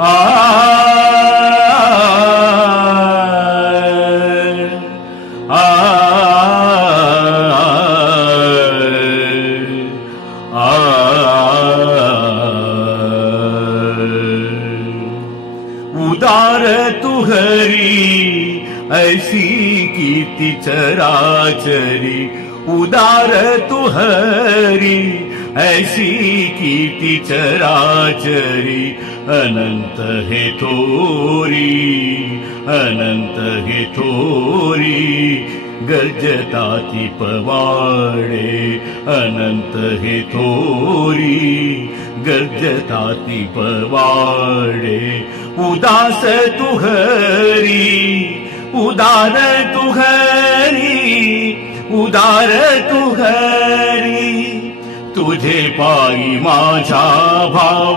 आ उदार तू हरी ऐसी कीर्ती चराचरी, उदार तू हरी ऐसी कीर्ती चराचरी, अनंत हे थोरी, अनंत हे थोरी, गर्जताती पवाडे, अनंत हे थोरी, गर्जताती पवाडे. उदास तू हरी, उदार तू हरी, उदार तू हरी, तुझे पायी माझा भाव